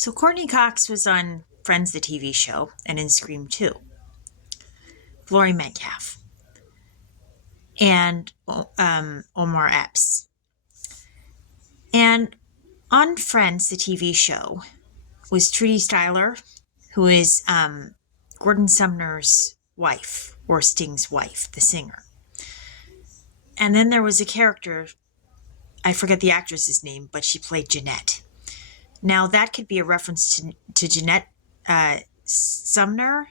So Courtney Cox was on Friends, the TV show, and in Scream 2. Laurie Metcalf and Omar Epps. And on Friends, the TV show, was Trudy Styler, who is Gordon Sumner's wife, or Sting's wife, the singer. And then there was a character, I forget the actress's name, but she played Jeanette. Now, that could be a reference to Jeanette Sumner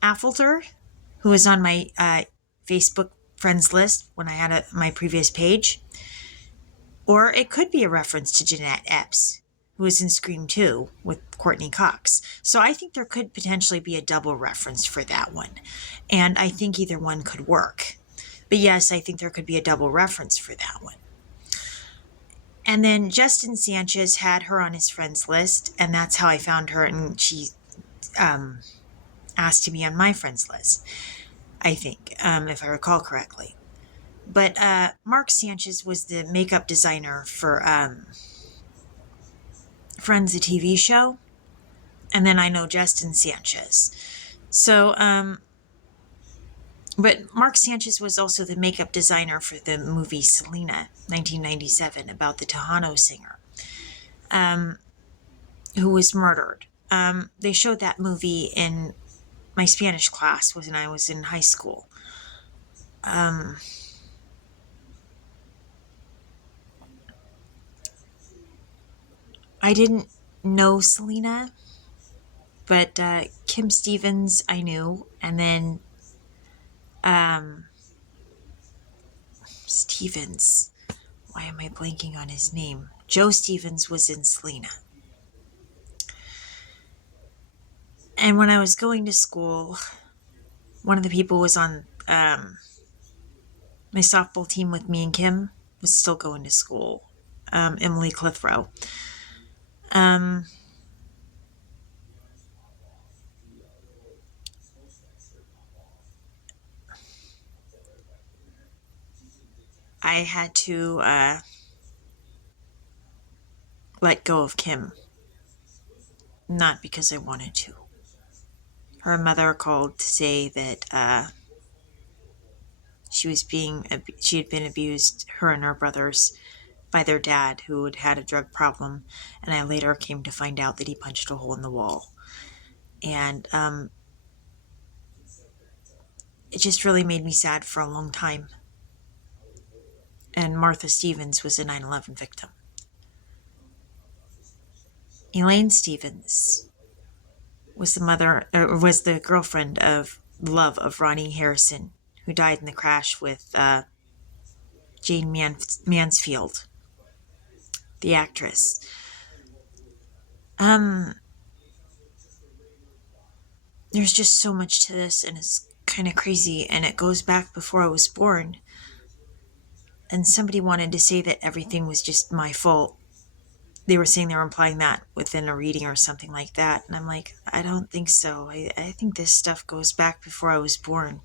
Affolter, who was on my Facebook friends list when I had my previous page. Or it could be a reference to Jeanette Epps, who was in Scream 2 with Courtney Cox. So I think there could potentially be a double reference for that one. And I think either one could work. But yes, I think there could be a double reference for that one. And then Justin Sanchez had her on his friends list, and that's how I found her, and she asked to be on my friends list, I think, if I recall correctly. But Mark Sanchez was the makeup designer for Friends, the TV show, and then I know Justin Sanchez. So, but Mark Sanchez was also the makeup designer for the movie Selena, 1997, about the Tejano singer who was murdered. They showed that movie in my Spanish class when I was in high school. I didn't know Selena, but Kim Stevens I knew, and then Stevens. Why am I blanking on his name? Joe Stevens was in Selena. And when I was going to school, one of the people was on my softball team with me and Kim, was still going to school. Emily Clithrow. I had to let go of Kim, not because I wanted to. Her mother called to say that she had been abused, her and her brothers, by their dad, who had had a drug problem, and I later came to find out that he punched a hole in the wall. And it just really made me sad for a long time. And Martha Stevens was a 9/11 victim. Elaine Stevens was was the girlfriend of love of Ronnie Harrison, who died in the crash with Jane Mansfield, the actress. There's just so much to this, and it's kind of crazy, and it goes back before I was born. And somebody wanted to say that everything was just my fault. They were implying that within a reading or something like that. And I'm like, I don't think so. I think this stuff goes back before I was born.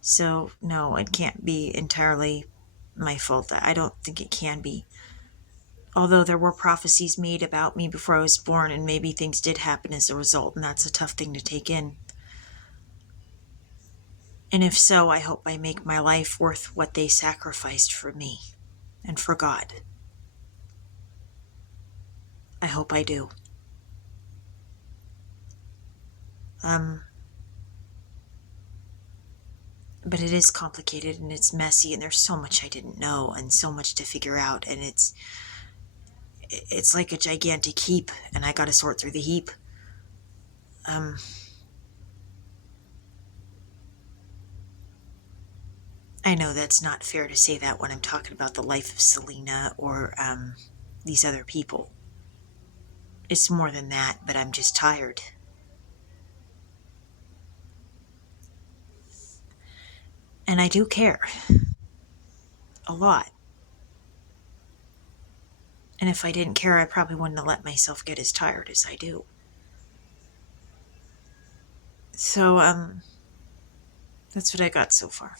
So, no, it can't be entirely my fault. I don't think it can be. Although there were prophecies made about me before I was born, and maybe things did happen as a result, and that's a tough thing to take in. And if so, I hope I make my life worth what they sacrificed for me and for God. I hope I do. But it is complicated, and it's messy, and there's so much I didn't know, and so much to figure out, and it's like a gigantic heap, and I gotta sort through the heap. I know that's not fair to say that when I'm talking about the life of Selena or these other people. It's more than that, but I'm just tired. And I do care. A lot. And if I didn't care, I probably wouldn't have let myself get as tired as I do. So, that's what I got so far.